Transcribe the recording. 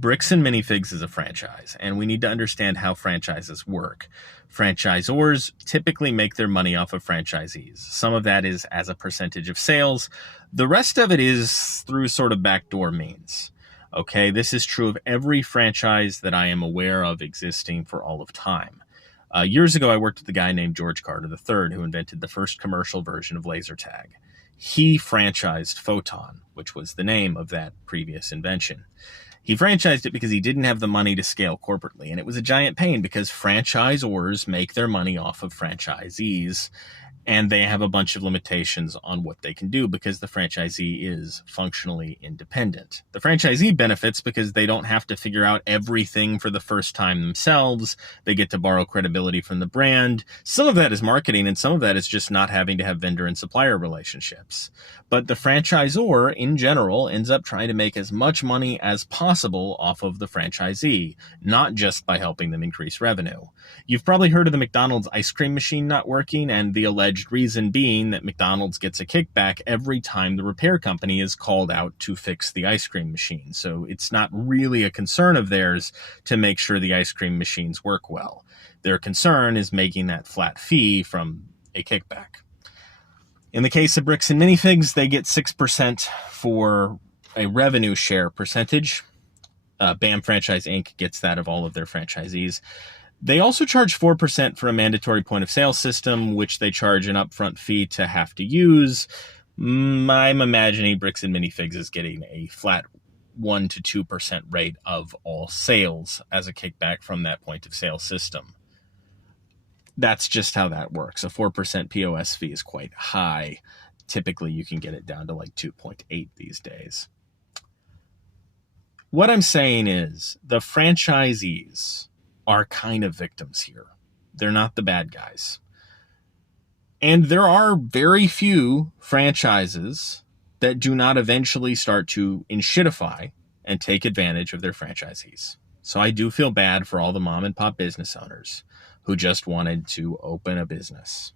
Bricks and Minifigs is a franchise, and we need to understand how franchises work. Franchisors typically make their money off of franchisees. Some of that is as a percentage of sales. The rest of it is through sort of backdoor means. Okay, this is true of every franchise that I am aware of existing for all of time. Years ago, I worked with a guy named George Carter III, who invented the first commercial version of laser tag. He franchised Photon, which was the name of that previous invention. He franchised it because he didn't have the money to scale corporately, and it was a giant pain because franchisors make their money off of franchisees, and they have a bunch of limitations on what they can do because the franchisee is functionally independent. The franchisee benefits because they don't have to figure out everything for the first time themselves. They get to borrow credibility from the brand. Some of that is marketing, and some of that is just not having to have vendor and supplier relationships. But the franchisor, in general, ends up trying to make as much money as possible off of the franchisee, not just by helping them increase revenue. You've probably heard of the McDonald's ice cream machine not working, and the alleged reason being that McDonald's gets a kickback every time the repair company is called out to fix the ice cream machine. So it's not really a concern of theirs to make sure the ice cream machines work well. Their concern is making that flat fee from a kickback. In the case of Bricks and Minifigs, they get 6% for a revenue share percentage. BAM Franchise Inc. gets that of all of their franchisees. They also charge 4% for a mandatory point of sale system, which they charge an upfront fee to have to use. I'm imagining Bricks and Minifigs is getting a flat 1 to 2% rate of all sales as a kickback from that point of sale system. That's just how that works. A 4% POS fee is quite high. Typically, you can get it down to like 2.8 these days. What I'm saying is the franchisees are kind of victims here. They're not the bad guys. And there are very few franchises that do not eventually start to inshitify and take advantage of their franchisees. So I do feel bad for all the mom and pop business owners who just wanted to open a business.